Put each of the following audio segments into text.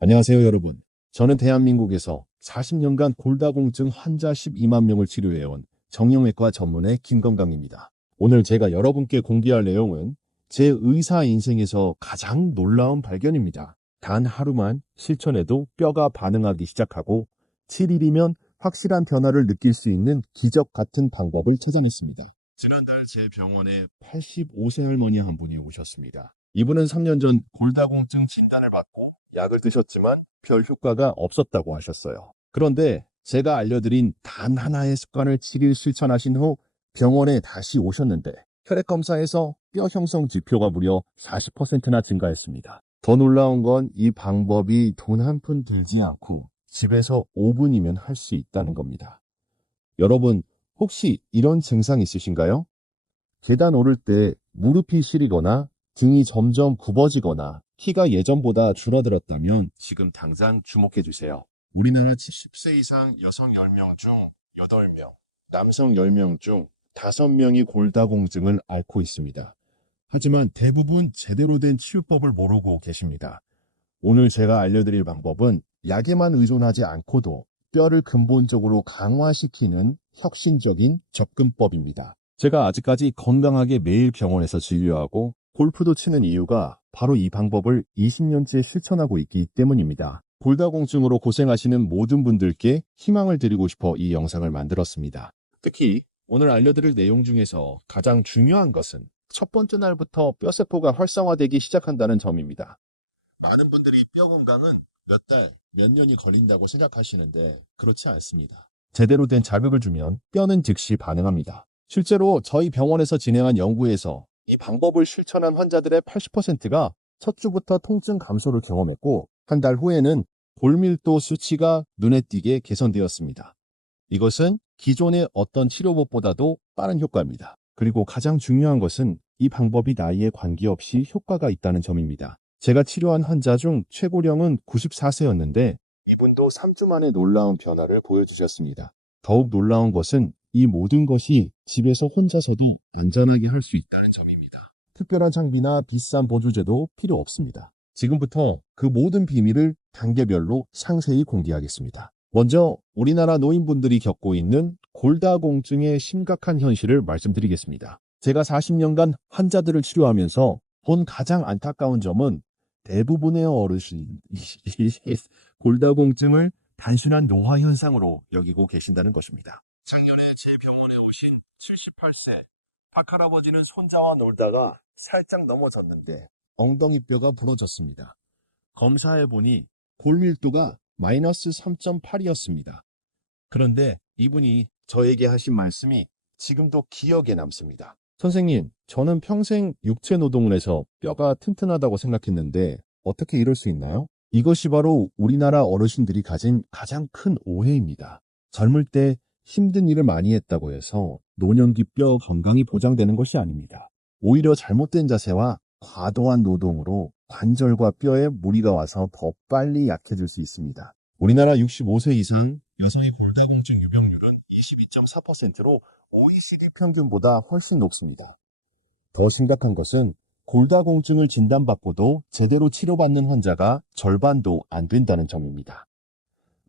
안녕하세요, 여러분. 저는 대한민국에서 40년간 골다공증 환자 12만 명을 치료해온 정형외과 전문의 김건강입니다. 오늘 제가 여러분께 공개할 내용은 제 의사 인생에서 가장 놀라운 발견입니다. 단 하루만 실천해도 뼈가 반응하기 시작하고 7일이면 확실한 변화를 느낄 수 있는 기적 같은 방법을 찾아냈습니다. 지난달 제 병원에 85세 할머니 한 분이 오셨습니다. 이분은 3년 전 골다공증 진단을 받고 약을 드셨지만 별 효과가 없었다고 하셨어요. 그런데 제가 알려드린 단 하나의 습관을 7일 실천하신 후 병원에 다시 오셨는데 혈액 검사에서 뼈 형성 지표가 무려 40%나 증가했습니다. 더 놀라운 건 이 방법이 돈 한 푼 들지 않고 집에서 5분이면 할 수 있다는 겁니다. 여러분, 혹시 이런 증상 있으신가요? 계단 오를 때 무릎이 시리거나 등이 점점 굽어지거나 키가 예전보다 줄어들었다면 지금 당장 주목해 주세요. 우리나라 70세 이상 여성 10명 중 8명, 남성 10명 중 5명이 골다공증을 앓고 있습니다. 하지만 대부분 제대로 된 치유법을 모르고 계십니다. 오늘 제가 알려드릴 방법은 약에만 의존하지 않고도 뼈를 근본적으로 강화시키는 혁신적인 접근법입니다. 제가 아직까지 건강하게 매일 병원에서 진료하고 골프도 치는 이유가 바로 이 방법을 20년째 실천하고 있기 때문입니다. 골다공증으로 고생하시는 모든 분들께 희망을 드리고 싶어 이 영상을 만들었습니다. 특히 오늘 알려드릴 내용 중에서 가장 중요한 것은 첫 번째 날부터 뼈세포가 활성화되기 시작한다는 점입니다. 많은 분들이 뼈 건강은 몇 달, 몇 년이 걸린다고 생각하시는데 그렇지 않습니다. 제대로 된 자극을 주면 뼈는 즉시 반응합니다. 실제로 저희 병원에서 진행한 연구에서 이 방법을 실천한 환자들의 80%가 첫 주부터 통증 감소를 경험했고 한 달 후에는 골밀도 수치가 눈에 띄게 개선되었습니다. 이것은 기존의 어떤 치료법보다도 빠른 효과입니다. 그리고 가장 중요한 것은 이 방법이 나이에 관계없이 효과가 있다는 점입니다. 제가 치료한 환자 중 최고령은 94세였는데 이분도 3주 만에 놀라운 변화를 보여주셨습니다. 더욱 놀라운 것은 이 모든 것이 집에서 혼자서도 안전하게 할 수 있다는 점입니다. 특별한 장비나 비싼 보조제도 필요 없습니다. 지금부터 그 모든 비밀을 단계별로 상세히 공개하겠습니다. 먼저 우리나라 노인분들이 겪고 있는 골다공증의 심각한 현실을 말씀드리겠습니다. 제가 40년간 환자들을 치료하면서 본 가장 안타까운 점은 대부분의 어르신이 골다공증을 단순한 노화 현상으로 여기고 계신다는 것입니다. 작년에 제 병원에 오신 78세 박할아버지는 손자와 놀다가 살짝 넘어졌는데 엉덩이 뼈가 부러졌습니다. 검사해보니 골밀도가 마이너스 3.8이었습니다. 그런데 이분이 저에게 하신 말씀이 지금도 기억에 남습니다. 선생님, 저는 평생 육체 노동을 해서 뼈가 튼튼하다고 생각했는데 어떻게 이럴 수 있나요? 이것이 바로 우리나라 어르신들이 가진 가장 큰 오해입니다. 젊을 때 힘든 일을 많이 했다고 해서 노년기 뼈 건강이 보장되는 것이 아닙니다. 오히려 잘못된 자세와 과도한 노동으로 관절과 뼈에 무리가 와서 더 빨리 약해질 수 있습니다. 우리나라 65세 이상 여성의 골다공증 유병률은 22.4%로 OECD 평균보다 훨씬 높습니다. 더 심각한 것은 골다공증을 진단받고도 제대로 치료받는 환자가 절반도 안 된다는 점입니다.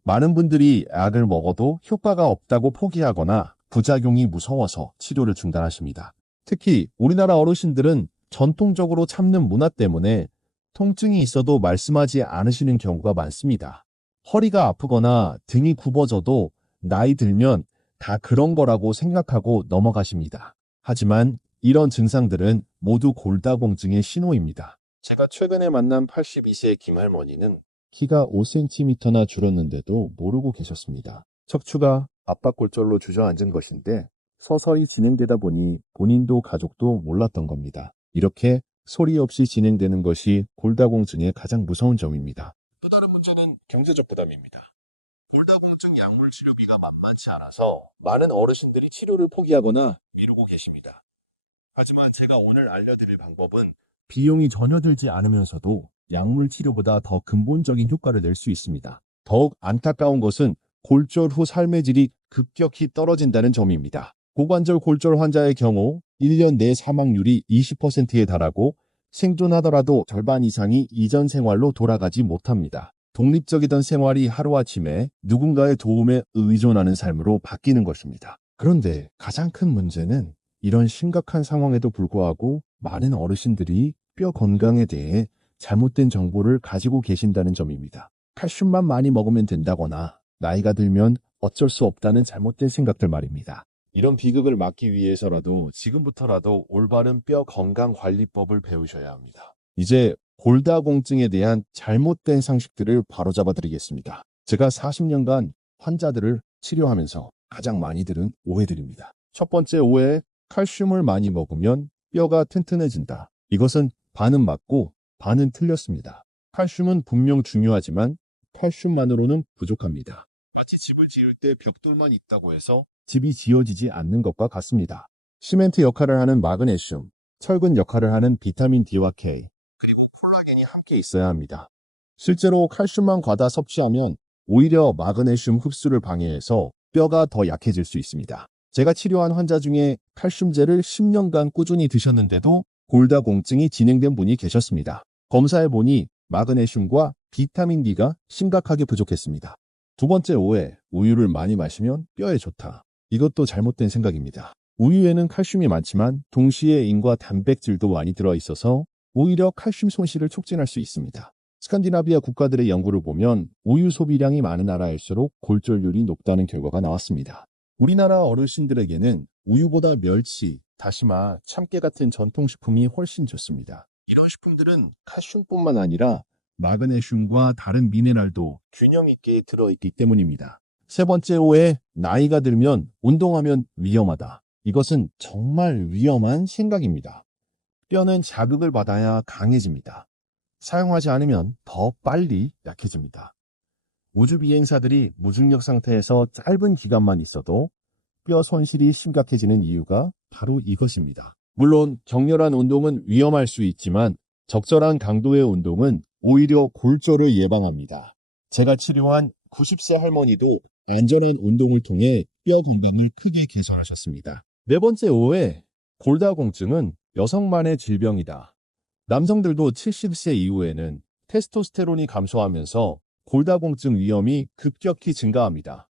많은 분들이 약을 먹어도 효과가 없다고 포기하거나 부작용이 무서워서 치료를 중단하십니다. 특히 우리나라 어르신들은 전통적으로 참는 문화 때문에 통증이 있어도 말씀하지 않으시는 경우가 많습니다. 허리가 아프거나 등이 굽어져도 나이 들면 다 그런 거라고 생각하고 넘어가십니다. 하지만 이런 증상들은 모두 골다공증의 신호입니다. 제가 최근에 만난 82세 김할머니는 키가 5cm나 줄었는데도 모르고 계셨습니다. 척추가 압박골절로 주저앉은 것인데 서서히 진행되다 보니 본인도 가족도 몰랐던 겁니다. 이렇게 소리 없이 진행되는 것이 골다공증의 가장 무서운 점입니다. 또 다른 문제는 경제적 부담입니다. 골다공증 약물 치료비가 만만치 않아서 많은 어르신들이 치료를 포기하거나 미루고 계십니다. 하지만 제가 오늘 알려드릴 방법은 비용이 전혀 들지 않으면서도 약물 치료보다 더 근본적인 효과를 낼 수 있습니다. 더욱 안타까운 것은 골절 후 삶의 질이 급격히 떨어진다는 점입니다. 고관절 골절 환자의 경우 1년 내 사망률이 20%에 달하고 생존하더라도 절반 이상이 이전 생활로 돌아가지 못합니다. 독립적이던 생활이 하루아침에 누군가의 도움에 의존하는 삶으로 바뀌는 것입니다. 그런데 가장 큰 문제는 이런 심각한 상황에도 불구하고 많은 어르신들이 뼈 건강에 대해 잘못된 정보를 가지고 계신다는 점입니다. 칼슘만 많이 먹으면 된다거나 나이가 들면 어쩔 수 없다는 잘못된 생각들 말입니다. 이런 비극을 막기 위해서라도 지금부터라도 올바른 뼈 건강 관리법을 배우셔야 합니다. 이제 골다공증에 대한 잘못된 상식들을 바로잡아 드리겠습니다. 제가 40년간 환자들을 치료하면서 가장 많이 들은 오해들입니다. 첫 번째 오해, 칼슘을 많이 먹으면 뼈가 튼튼해진다. 이것은 반은 맞고 반은 틀렸습니다. 칼슘은 분명 중요하지만 칼슘만으로는 부족합니다. 마치 집을 지을 때 벽돌만 있다고 해서 집이 지어지지 않는 것과 같습니다. 시멘트 역할을 하는 마그네슘, 철근 역할을 하는 비타민 D와 K, 그리고 콜라겐이 함께 있어야 합니다. 실제로 칼슘만 과다 섭취하면 오히려 마그네슘 흡수를 방해해서 뼈가 더 약해질 수 있습니다. 제가 치료한 환자 중에 칼슘제를 10년간 꾸준히 드셨는데도 골다공증이 진행된 분이 계셨습니다. 검사해보니 마그네슘과 비타민 D가 심각하게 부족했습니다. 두 번째 오해, 우유를 많이 마시면 뼈에 좋다. 이것도 잘못된 생각입니다. 우유에는 칼슘이 많지만 동시에 인과 단백질도 많이 들어있어서 오히려 칼슘 손실을 촉진할 수 있습니다. 스칸디나비아 국가들의 연구를 보면 우유 소비량이 많은 나라일수록 골절률이 높다는 결과가 나왔습니다. 우리나라 어르신들에게는 우유보다 멸치, 다시마, 참깨 같은 전통식품이 훨씬 좋습니다. 이런 식품들은 칼슘뿐만 아니라 마그네슘과 다른 미네랄도 균형 있게 들어있기 때문입니다. 세 번째 오해, 나이가 들면 운동하면 위험하다. 이것은 정말 위험한 생각입니다. 뼈는 자극을 받아야 강해집니다. 사용하지 않으면 더 빨리 약해집니다. 우주 비행사들이 무중력 상태에서 짧은 기간만 있어도 뼈 손실이 심각해지는 이유가 바로 이것입니다. 물론 격렬한 운동은 위험할 수 있지만 적절한 강도의 운동은 오히려 골절을 예방합니다. 제가 치료한 90세 할머니도 안전한 운동을 통해 뼈 건강을 크게 개선하셨습니다. 네 번째 오해, 골다공증은 여성만의 질병이다. 남성들도 70세 이후에는 테스토스테론이 감소하면서 골다공증 위험이 급격히 증가합니다.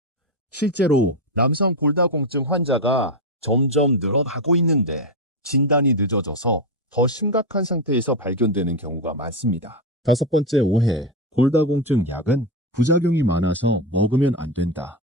실제로 남성 골다공증 환자가 점점 늘어나고 있는데 진단이 늦어져서 더 심각한 상태에서 발견되는 경우가 많습니다. 다섯 번째 오해, 골다공증 약은 부작용이 많아서 먹으면 안 된다.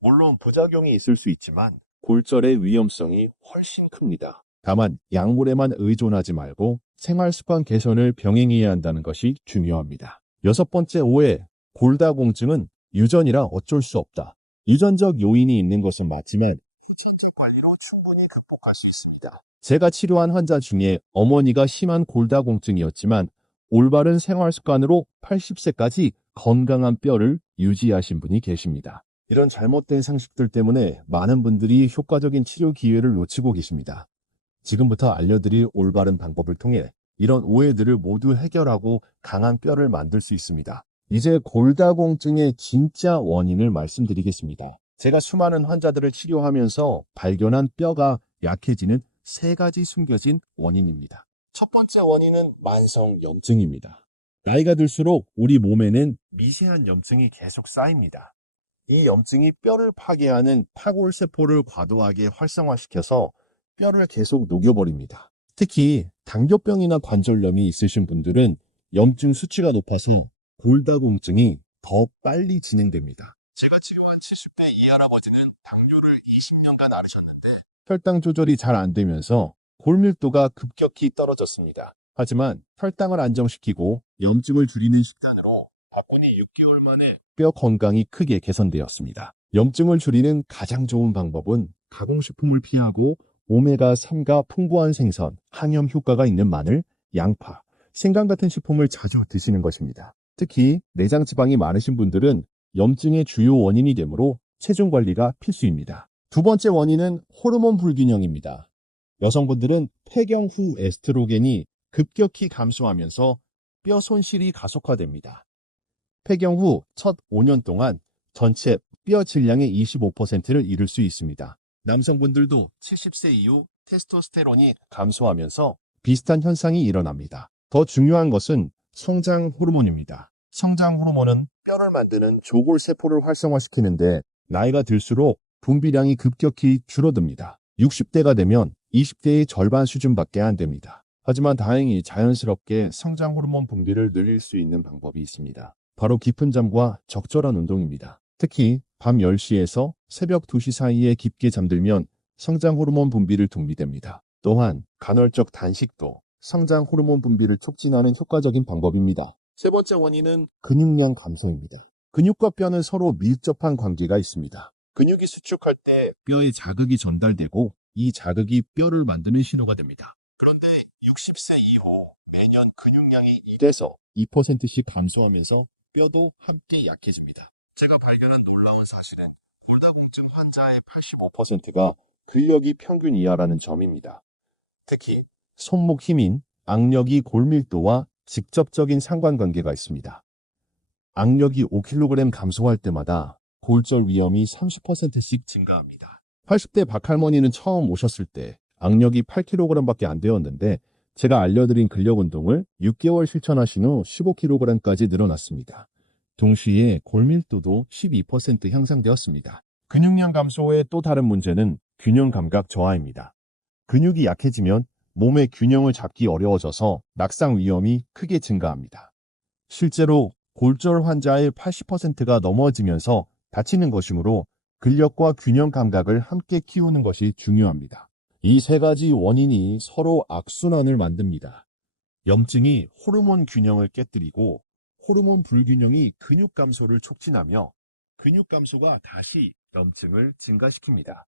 물론 부작용이 있을 수 있지만 골절의 위험성이 훨씬 큽니다. 다만 약물에만 의존하지 말고 생활습관 개선을 병행해야 한다는 것이 중요합니다. 여섯 번째 오해, 골다공증은 유전이라 어쩔 수 없다. 유전적 요인이 있는 것은 맞지만 후천적 관리로 충분히 극복할 수 있습니다. 제가 치료한 환자 중에 어머니가 심한 골다공증이었지만 올바른 생활습관으로 80세까지 건강한 뼈를 유지하신 분이 계십니다. 이런 잘못된 상식들 때문에 많은 분들이 효과적인 치료 기회를 놓치고 계십니다. 지금부터 알려드릴 올바른 방법을 통해 이런 오해들을 모두 해결하고 강한 뼈를 만들 수 있습니다. 이제 골다공증의 진짜 원인을 말씀드리겠습니다. 제가 수많은 환자들을 치료하면서 발견한 뼈가 약해지는 세 가지 숨겨진 원인입니다. 첫 번째 원인은 만성 염증입니다. 나이가 들수록 우리 몸에는 미세한 염증이 계속 쌓입니다. 이 염증이 뼈를 파괴하는 파골세포를 과도하게 활성화시켜서 뼈를 계속 녹여버립니다. 특히 당뇨병이나 관절염이 있으신 분들은 염증 수치가 높아서 골다공증이 더 빨리 진행됩니다. 제가 치료한 70대 이 할아버지는 당뇨를 20년간 앓으셨는데 혈당 조절이 잘 안 되면서 골밀도가 급격히 떨어졌습니다. 하지만 혈당을 안정시키고 염증을 줄이는 식단으로 바꾸니 6개월 만에 뼈 건강이 크게 개선되었습니다. 염증을 줄이는 가장 좋은 방법은 가공식품을 피하고 오메가3가 풍부한 생선, 항염 효과가 있는 마늘, 양파, 생강 같은 식품을 자주 드시는 것입니다. 특히 내장 지방이 많으신 분들은 염증의 주요 원인이 되므로 체중 관리가 필수입니다. 두 번째 원인은 호르몬 불균형입니다. 여성분들은 폐경 후 에스트로겐이 급격히 감소하면서 뼈 손실이 가속화됩니다. 폐경 후 첫 5년 동안 전체 뼈 질량의 25%를 이룰 수 있습니다. 남성분들도 70세 이후 테스토스테론이 감소하면서 비슷한 현상이 일어납니다. 더 중요한 것은 성장 호르몬입니다. 성장 호르몬은 뼈를 만드는 조골세포를 활성화시키는데 나이가 들수록 분비량이 급격히 줄어듭니다. 60대가 되면 20대의 절반 수준밖에 안 됩니다. 하지만 다행히 자연스럽게 성장 호르몬 분비를 늘릴 수 있는 방법이 있습니다. 바로 깊은 잠과 적절한 운동입니다. 특히 밤 10시에서 새벽 2시 사이에 깊게 잠들면 성장 호르몬 분비를 둔비됩니다. 또한 간헐적 단식도 성장 호르몬 분비를 촉진하는 효과적인 방법입니다. 세 번째 원인은 근육량 감소입니다. 근육과 뼈는 서로 밀접한 관계가 있습니다. 근육이 수축할 때 뼈에 자극이 전달되고 이 자극이 뼈를 만드는 신호가 됩니다. 그런데 60세 이후 매년 근육량이 1에서 2%씩 감소하면서 뼈도 함께 약해집니다. 제가 발견한 놀라운 사실은 골다공증 환자의 85%가 근력이 평균 이하라는 점입니다. 특히 손목 힘인 악력이 골밀도와 직접적인 상관관계가 있습니다. 악력이 5kg 감소할 때마다 골절 위험이 30%씩 증가합니다. 80대 박할머니는 처음 오셨을 때 악력이 8kg밖에 안 되었는데 제가 알려드린 근력 운동을 6개월 실천하신 후 15kg까지 늘어났습니다. 동시에 골밀도도 12% 향상되었습니다. 근육량 감소의 또 다른 문제는 균형 감각 저하입니다. 근육이 약해지면 몸의 균형을 잡기 어려워져서 낙상 위험이 크게 증가합니다. 실제로 골절 환자의 80%가 넘어지면서 다치는 것이므로 근력과 균형 감각을 함께 키우는 것이 중요합니다. 이 세 가지 원인이 서로 악순환을 만듭니다. 염증이 호르몬 균형을 깨뜨리고 호르몬 불균형이 근육 감소를 촉진하며 근육 감소가 다시 염증을 증가시킵니다.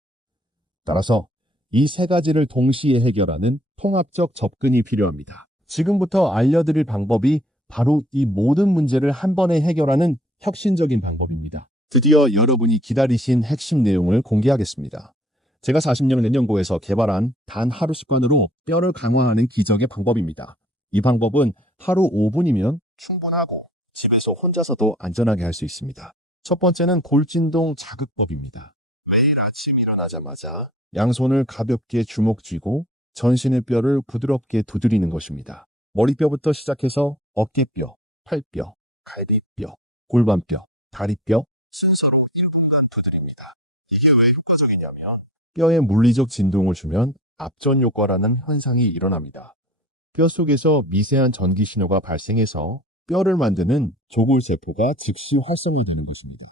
따라서 이 세 가지를 동시에 해결하는 통합적 접근이 필요합니다. 지금부터 알려드릴 방법이 바로 이 모든 문제를 한 번에 해결하는 혁신적인 방법입니다. 드디어 여러분이 기다리신 핵심 내용을 공개하겠습니다. 제가 40년 내년고에서 개발한 단 하루 습관으로 뼈를 강화하는 기적의 방법입니다. 이 방법은 하루 5분이면 충분하고 집에서 혼자서도 안전하게 할 수 있습니다. 첫 번째는 골진동 자극법입니다. 매일 아침 일어나자마자 양손을 가볍게 주먹 쥐고 전신의 뼈를 부드럽게 두드리는 것입니다. 머리뼈부터 시작해서 어깨뼈, 팔뼈, 갈비뼈, 골반뼈, 다리뼈 순서로 1분간 두드립니다. 이게 왜 효과적이냐면 뼈에 물리적 진동을 주면 압전 효과라는 현상이 일어납니다. 뼈 속에서 미세한 전기 신호가 발생해서 뼈를 만드는 조골세포가 즉시 활성화되는 것입니다.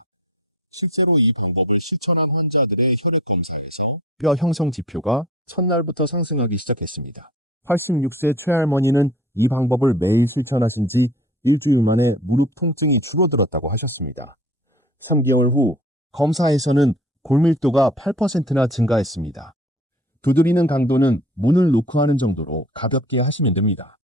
실제로 이 방법을 실천한 환자들의 혈액 검사에서 뼈 형성 지표가 첫날부터 상승하기 시작했습니다. 86세 최할머니는 이 방법을 매일 실천하신 지 일주일 만에 무릎 통증이 줄어들었다고 하셨습니다. 3개월 후 검사에서는 골밀도가 8%나 증가했습니다. 두드리는 강도는 문을 놓고 하는 정도로 가볍게 하시면 됩니다.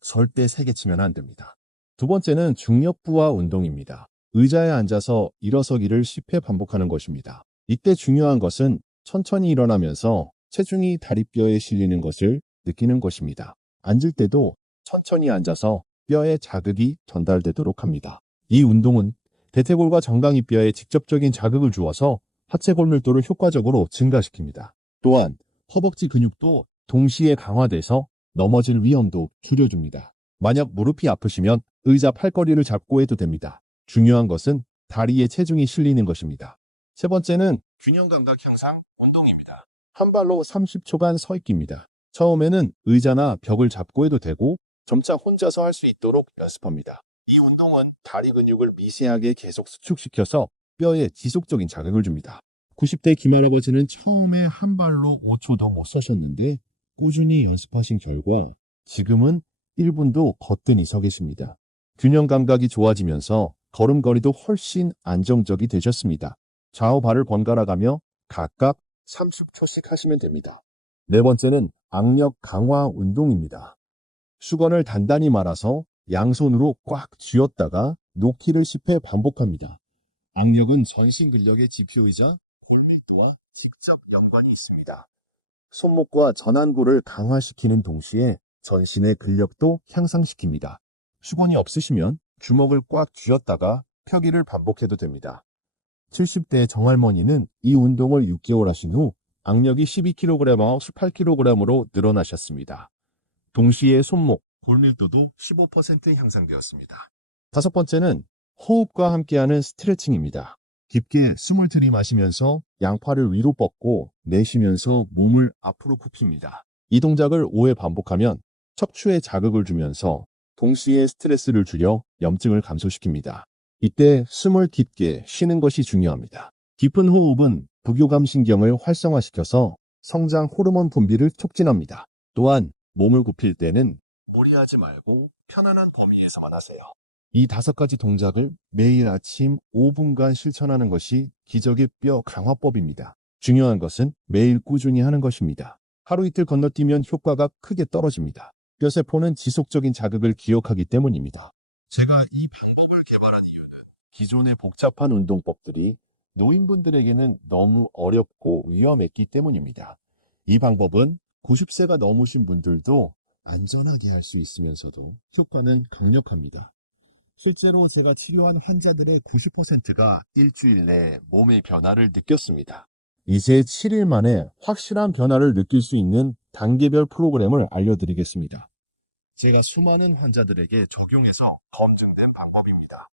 절대 세게 치면 안 됩니다. 두 번째는 중력부하 운동입니다. 의자에 앉아서 일어서기를 10회 반복하는 것입니다. 이때 중요한 것은 천천히 일어나면서 체중이 다리뼈에 실리는 것을 느끼는 것입니다. 앉을 때도 천천히 앉아서 뼈에 자극이 전달되도록 합니다. 이 운동은 대퇴골과 정강이뼈에 직접적인 자극을 주어서 하체 골밀도를 효과적으로 증가시킵니다. 또한 허벅지 근육도 동시에 강화돼서 넘어질 위험도 줄여줍니다. 만약 무릎이 아프시면 의자 팔걸이를 잡고 해도 됩니다. 중요한 것은 다리에 체중이 실리는 것입니다. 세 번째는 균형 감각 향상 운동입니다. 한 발로 30초간 서 있기입니다. 처음에는 의자나 벽을 잡고 해도 되고 점차 혼자서 할 수 있도록 연습합니다. 이 운동은 다리 근육을 미세하게 계속 수축시켜서 뼈에 지속적인 자극을 줍니다. 90대 김할아버지는 처음에 한 발로 5초도 못 서셨는데 꾸준히 연습하신 결과 지금은 1분도 거뜬히 서 계십니다. 균형 감각이 좋아지면서 걸음걸이도 훨씬 안정적이 되셨습니다. 좌우 발을 번갈아 가며 각각 30초씩 하시면 됩니다. 네 번째는 악력 강화 운동입니다. 수건을 단단히 말아서 양손으로 꽉 쥐었다가 놓기를 10회 반복합니다. 악력은 전신 근력의 지표이자 골밀도와 직접 연관이 있습니다. 손목과 전완부를 강화시키는 동시에 전신의 근력도 향상시킵니다. 수건이 없으시면 주먹을 꽉 쥐었다가 펴기를 반복해도 됩니다. 70대 정할머니는 이 운동을 6개월 하신 후 악력이 12kg와 18kg으로 늘어나셨습니다. 동시에 손목, 골밀도도 15% 향상되었습니다. 다섯 번째는 호흡과 함께하는 스트레칭입니다. 깊게 숨을 들이마시면서 양팔을 위로 뻗고 내쉬면서 몸을 앞으로 굽힙니다. 이 동작을 5회 반복하면 척추에 자극을 주면서 동시에 스트레스를 줄여 염증을 감소시킵니다. 이때 숨을 깊게 쉬는 것이 중요합니다. 깊은 호흡은 부교감 신경을 활성화시켜서 성장 호르몬 분비를 촉진합니다. 또한 몸을 굽힐 때는 무리하지 말고 편안한 범위에서만 하세요. 이 다섯 가지 동작을 매일 아침 5분간 실천하는 것이 기적의 뼈 강화법입니다. 중요한 것은 매일 꾸준히 하는 것입니다. 하루 이틀 건너뛰면 효과가 크게 떨어집니다. 뼈세포는 지속적인 자극을 기억하기 때문입니다. 제가 이 방법을 개발한 이유는 기존의 복잡한 운동법들이 노인분들에게는 너무 어렵고 위험했기 때문입니다. 이 방법은 90세가 넘으신 분들도 안전하게 할 수 있으면서도 효과는 강력합니다. 실제로 제가 치료한 환자들의 90%가 일주일 내에 몸의 변화를 느꼈습니다. 이제 7일 만에 확실한 변화를 느낄 수 있는 단계별 프로그램을 알려드리겠습니다. 제가 수많은 환자들에게 적용해서 검증된 방법입니다.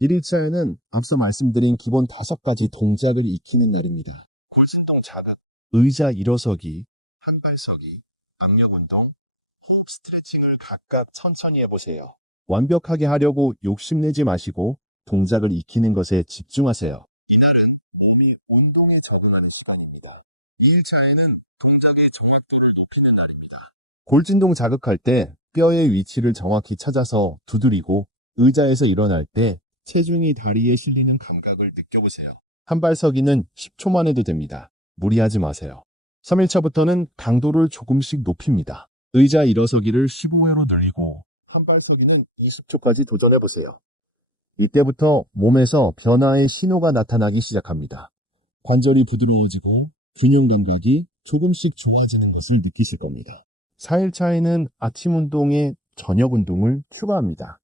1일차에는 앞서 말씀드린 기본 5가지 동작을 익히는 날입니다. 골진동 자극, 의자 일어서기, 한발서기, 압력 운동, 호흡 스트레칭을 각각 천천히 해보세요. 완벽하게 하려고 욕심내지 마시고 동작을 익히는 것에 집중하세요. 이날은 몸이 운동에 적응하는 시간입니다. 2일차에는 동작의 정확도를 높이는 날입니다. 골진동 자극할 때 뼈의 위치를 정확히 찾아서 두드리고 의자에서 일어날 때 체중이 다리에 실리는 감각을 느껴보세요. 한발서기는 10초만 해도 됩니다. 무리하지 마세요. 3일차부터는 강도를 조금씩 높입니다. 의자 일어서기를 15회로 늘리고 한발서기는 20초까지 도전해보세요. 이때부터 몸에서 변화의 신호가 나타나기 시작합니다. 관절이 부드러워지고 균형 감각이 조금씩 좋아지는 것을 느끼실 겁니다. 4일차에는 아침 운동에 저녁 운동을 추가합니다.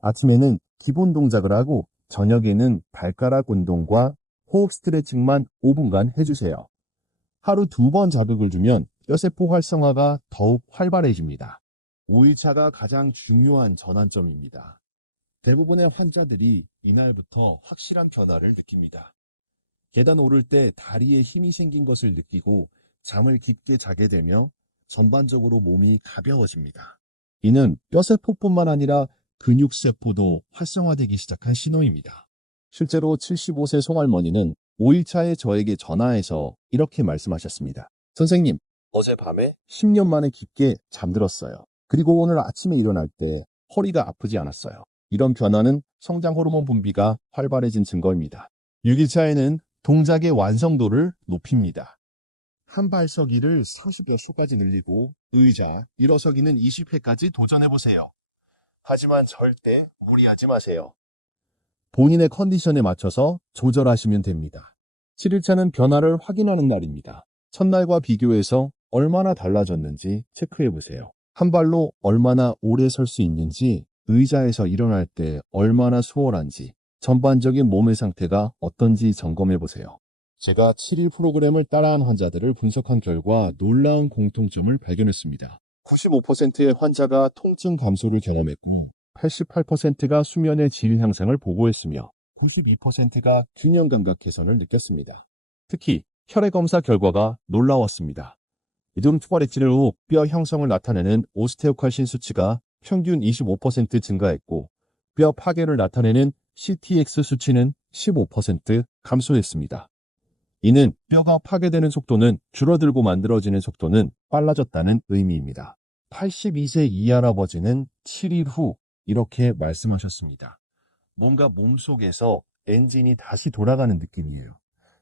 아침에는 기본 동작을 하고 저녁에는 발가락 운동과 호흡 스트레칭만 5분간 해주세요. 하루 2번 자극을 주면 뼈세포 활성화가 더욱 활발해집니다. 5일차가 가장 중요한 전환점입니다. 대부분의 환자들이 이날부터 확실한 변화를 느낍니다. 계단 오를 때 다리에 힘이 생긴 것을 느끼고 잠을 깊게 자게 되며 전반적으로 몸이 가벼워집니다. 이는 뼈세포뿐만 아니라 근육세포도 활성화되기 시작한 신호입니다. 실제로 75세 송할머니는 5일차에 저에게 전화해서 이렇게 말씀하셨습니다. 선생님, 어젯밤에 10년 만에 깊게 잠들었어요. 그리고 오늘 아침에 일어날 때 허리가 아프지 않았어요. 이런 변화는 성장 호르몬 분비가 활발해진 증거입니다. 6일차에는 동작의 완성도를 높입니다. 한발서기를 40여 초까지 늘리고 의자, 일어서기는 20회까지 도전해보세요. 하지만 절대 무리하지 마세요. 본인의 컨디션에 맞춰서 조절하시면 됩니다. 7일차는 변화를 확인하는 날입니다. 첫날과 비교해서 얼마나 달라졌는지 체크해보세요. 한 발로 얼마나 오래 설 수 있는지, 의자에서 일어날 때 얼마나 수월한지, 전반적인 몸의 상태가 어떤지 점검해보세요. 제가 7일 프로그램을 따라한 환자들을 분석한 결과 놀라운 공통점을 발견했습니다. 95%의 환자가 통증 감소를 경험했고 88%가 수면의 질 향상을 보고했으며 92%가 균형 감각 개선을 느꼈습니다. 특히 혈액 검사 결과가 놀라웠습니다. 이동 투과렉진을 후 뼈 형성을 나타내는 오스테오칼신 수치가 평균 25% 증가했고 뼈 파괴를 나타내는 CTX 수치는 15% 감소했습니다. 이는 뼈가 파괴되는 속도는 줄어들고 만들어지는 속도는 빨라졌다는 의미입니다. 82세 이할아버지는 7일 후 이렇게 말씀하셨습니다. 뭔가 몸속에서 엔진이 다시 돌아가는 느낌이에요.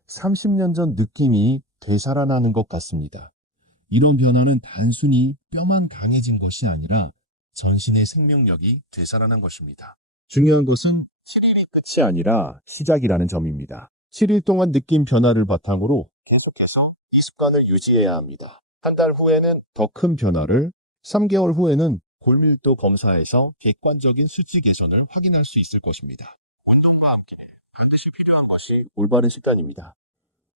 30년 전 느낌이 되살아나는 것 같습니다. 이런 변화는 단순히 뼈만 강해진 것이 아니라 전신의 생명력이 되살아난 것입니다. 중요한 것은 7일이 끝이 아니라 시작이라는 점입니다. 7일 동안 느낀 변화를 바탕으로 계속해서 이 습관을 유지해야 합니다. 한 달 후에는 더 큰 변화를, 3개월 후에는 골밀도 검사에서 객관적인 수치 개선을 확인할 수 있을 것입니다. 운동과 함께 반드시 필요한 것이 올바른 식단입니다.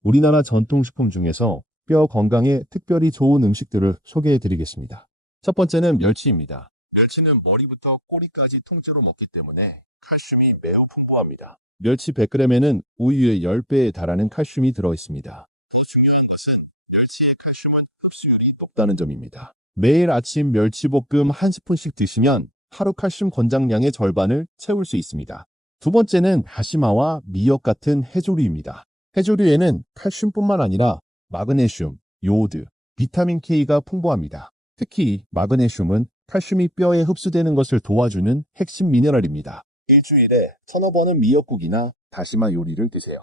우리나라 전통식품 중에서 뼈 건강에 특별히 좋은 음식들을 소개해 드리겠습니다. 첫 번째는 멸치입니다. 멸치는 머리부터 꼬리까지 통째로 먹기 때문에 칼슘이 매우 풍부합니다. 멸치 100g에는 우유의 10배에 달하는 칼슘이 들어있습니다. 더 중요한 것은 멸치의 칼슘은 흡수율이 높다는 점입니다. 매일 아침 멸치볶음 한 스푼씩 드시면 하루 칼슘 권장량의 절반을 채울 수 있습니다. 두 번째는 다시마와 미역 같은 해조류입니다. 해조류에는 칼슘뿐만 아니라 마그네슘, 요오드, 비타민 K가 풍부합니다. 특히 마그네슘은 칼슘이 뼈에 흡수되는 것을 도와주는 핵심 미네랄입니다. 일주일에 1,000번은 미역국이나 다시마 요리를 드세요.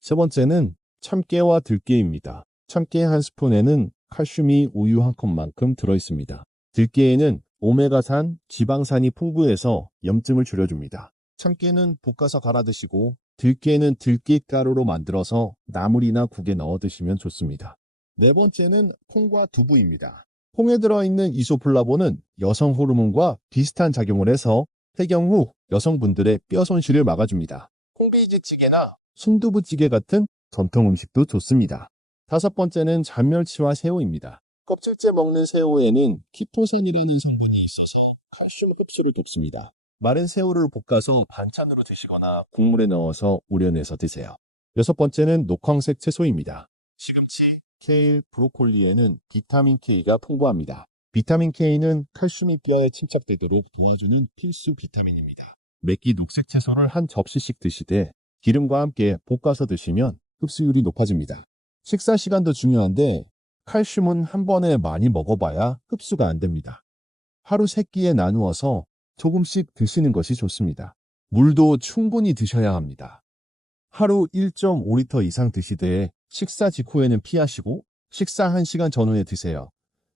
세 번째는 참깨와 들깨입니다. 참깨 한 스푼에는 칼슘이 우유 한 컵만큼 들어있습니다. 들깨에는 오메가산, 지방산이 풍부해서 염증을 줄여줍니다. 참깨는 볶아서 갈아 드시고 들깨는 들깨가루로 만들어서 나물이나 국에 넣어 드시면 좋습니다. 네 번째는 콩과 두부입니다. 콩에 들어있는 이소플라본은 여성 호르몬과 비슷한 작용을 해서 폐경 후 여성분들의 뼈 손실을 막아줍니다. 콩비지찌개나 순두부찌개 같은 전통 음식도 좋습니다. 다섯 번째는 잔멸치와 새우입니다. 껍질째 먹는 새우에는 키토산이라는 성분이 있어서 칼슘 흡수를 돕습니다. 마른 새우를 볶아서 반찬으로 드시거나 국물에 넣어서 우려내서 드세요. 여섯 번째는 녹황색 채소입니다. 시금치, 케일, 브로콜리에는 비타민 K가 풍부합니다. 비타민 K는 칼슘이 뼈에 침착되도록 도와주는 필수 비타민입니다. 맵기 녹색 채소를 한 접시씩 드시되 기름과 함께 볶아서 드시면 흡수율이 높아집니다. 식사 시간도 중요한데 칼슘은 한 번에 많이 먹어봐야 흡수가 안 됩니다. 하루 3끼에 나누어서 조금씩 드시는 것이 좋습니다. 물도 충분히 드셔야 합니다. 하루 1.5리터 이상 드시되 식사 직후에는 피하시고 식사 1시간 전후에 드세요.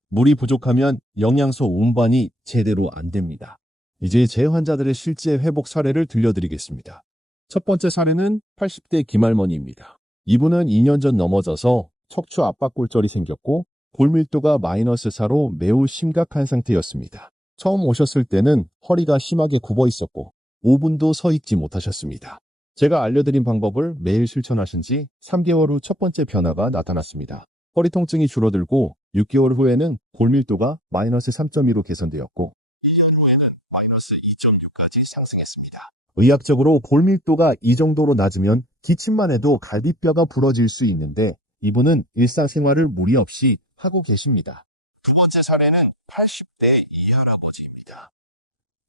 물이 부족하면 영양소 운반이 제대로 안 됩니다. 이제 제 환자들의 실제 회복 사례를 들려드리겠습니다. 첫 번째 사례는 80대 김할머니입니다. 이분은 2년 전 넘어져서 척추 압박골절이 생겼고 골밀도가 -4로 매우 심각한 상태였습니다. 처음 오셨을 때는 허리가 심하게 굽어 있었고 5분도 서 있지 못하셨습니다. 제가 알려드린 방법을 매일 실천하신 지 3개월 후 첫 번째 변화가 나타났습니다. 허리 통증이 줄어들고 6개월 후에는 골밀도가 -3.2로 개선되었고 2년 후에는 -2.6까지 상승했습니다. 의학적으로 골밀도가 이 정도로 낮으면 기침만 해도 갈비뼈가 부러질 수 있는데 이분은 일상생활을 무리 없이 하고 계십니다. 두 번째 사례는 80대 이할아버지입니다.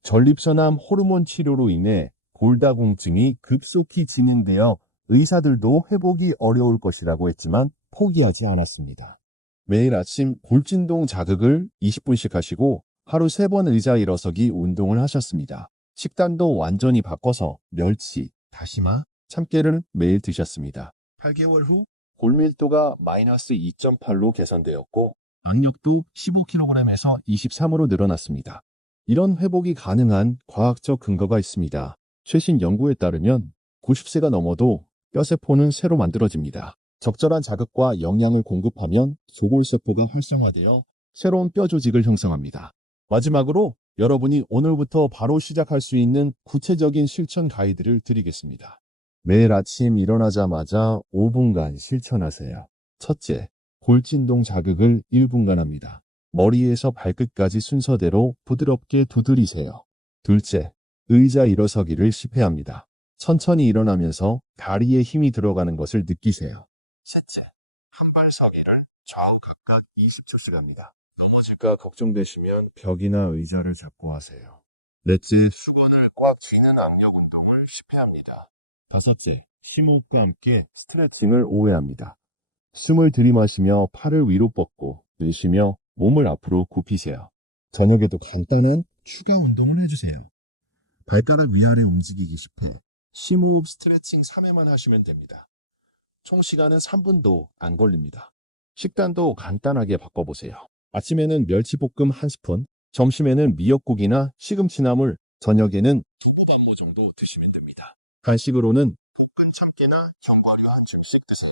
전립선암 호르몬 치료로 인해 골다공증이 급속히 진행되어 의사들도 회복이 어려울 것이라고 했지만 포기하지 않았습니다. 매일 아침 골진동 자극을 20분씩 하시고 하루 3번 의자 일어서기 운동을 하셨습니다. 식단도 완전히 바꿔서 멸치, 다시마, 참깨를 매일 드셨습니다. 8개월 후 골밀도가 -2.8로 개선되었고 악력도 15kg에서 23으로 늘어났습니다. 이런 회복이 가능한 과학적 근거가 있습니다. 최신 연구에 따르면 90세가 넘어도 뼈세포는 새로 만들어집니다. 적절한 자극과 영양을 공급하면 조골세포가 활성화되어 새로운 뼈 조직을 형성합니다. 마지막으로 여러분이 오늘부터 바로 시작할 수 있는 구체적인 실천 가이드를 드리겠습니다. 매일 아침 일어나자마자 5분간 실천하세요. 첫째, 골진동 자극을 1분간 합니다. 머리에서 발끝까지 순서대로 부드럽게 두드리세요. 둘째, 의자 일어서기를 10회 합니다. 천천히 일어나면서 다리에 힘이 들어가는 것을 느끼세요. 셋째, 한발서기를 좌우 각각 20초씩 합니다. 넘어질까 걱정되시면 벽이나 의자를 잡고 하세요. 넷째, 수건을 꽉 쥐는 악력 운동을 10회 합니다. 다섯째, 심호흡과 함께 스트레칭을 5회 합니다. 숨을 들이마시며 팔을 위로 뻗고 내쉬며 몸을 앞으로 굽히세요. 저녁에도 간단한 추가 운동을 해주세요. 발가락 위아래 움직이기 10회, 심호흡 스트레칭 3회만 하시면 됩니다. 총 시간은 3분도 안 걸립니다. 식단도 간단하게 바꿔보세요. 아침에는 멸치볶음 1스푼, 점심에는 미역국이나 시금치나물, 저녁에는 두부반모 정도 드시면 됩니다. 간식으로는 볶은 참깨나 견과류 한 줌씩 드세요.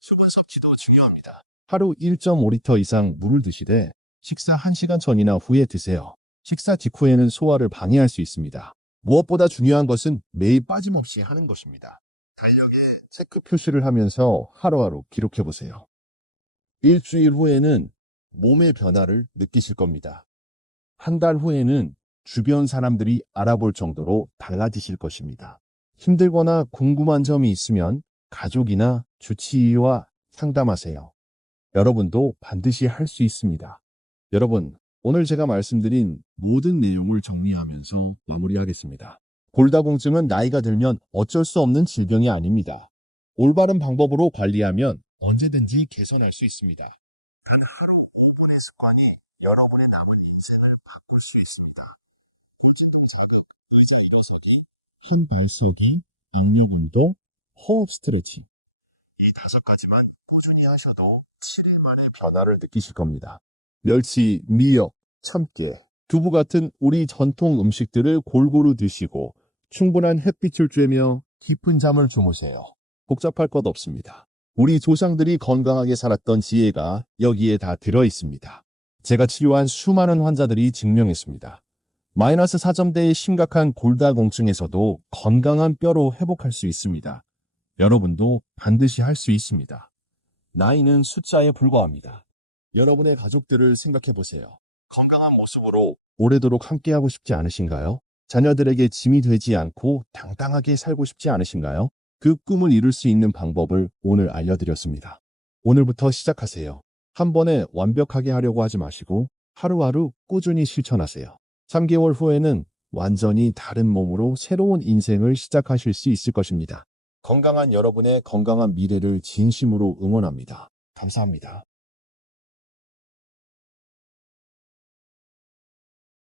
수분 섭취도 중요합니다. 하루 1.5리터 이상 물을 드시되 식사 1시간 전이나 후에 드세요. 식사 직후에는 소화를 방해할 수 있습니다. 무엇보다 중요한 것은 매일 빠짐없이 하는 것입니다. 달력에 체크 표시를 하면서 하루하루 기록해보세요. 일주일 후에는 몸의 변화를 느끼실 겁니다. 한 달 후에는 주변 사람들이 알아볼 정도로 달라지실 것입니다. 힘들거나 궁금한 점이 있으면 가족이나 주치의와 상담하세요. 여러분도 반드시 할 수 있습니다. 여러분, 오늘 제가 말씀드린 모든 내용을 정리하면서 마무리하겠습니다. 골다공증은 나이가 들면 어쩔 수 없는 질병이 아닙니다. 올바른 방법으로 관리하면 언제든지 개선할 수 있습니다. 단 하루 5분의 습관이 여러분의 남은 인생을 바꿀 수 있습니다. 골진동 자극, 의자 일어서기, 한 발 쏘기, 악력 운동, 호흡 스트레치. 이 5가지만 꾸준히 하셔도 7일 만에 변화를 느끼실 겁니다. 멸치, 미역, 참깨, 두부 같은 우리 전통 음식들을 골고루 드시고 충분한 햇빛을 쬐며 깊은 잠을 주무세요. 복잡할 것 없습니다. 우리 조상들이 건강하게 살았던 지혜가 여기에 다 들어 있습니다. 제가 치료한 수많은 환자들이 증명했습니다. 마이너스 4점대의 심각한 골다공증에서도 건강한 뼈로 회복할 수 있습니다. 여러분도 반드시 할 수 있습니다. 나이는 숫자에 불과합니다. 여러분의 가족들을 생각해 보세요. 건강한 모습으로 오래도록 함께하고 싶지 않으신가요? 자녀들에게 짐이 되지 않고 당당하게 살고 싶지 않으신가요? 그 꿈을 이룰 수 있는 방법을 오늘 알려드렸습니다. 오늘부터 시작하세요. 한 번에 완벽하게 하려고 하지 마시고 하루하루 꾸준히 실천하세요. 3개월 후에는 완전히 다른 몸으로 새로운 인생을 시작하실 수 있을 것입니다. 건강한 여러분의 건강한 미래를 진심으로 응원합니다. 감사합니다.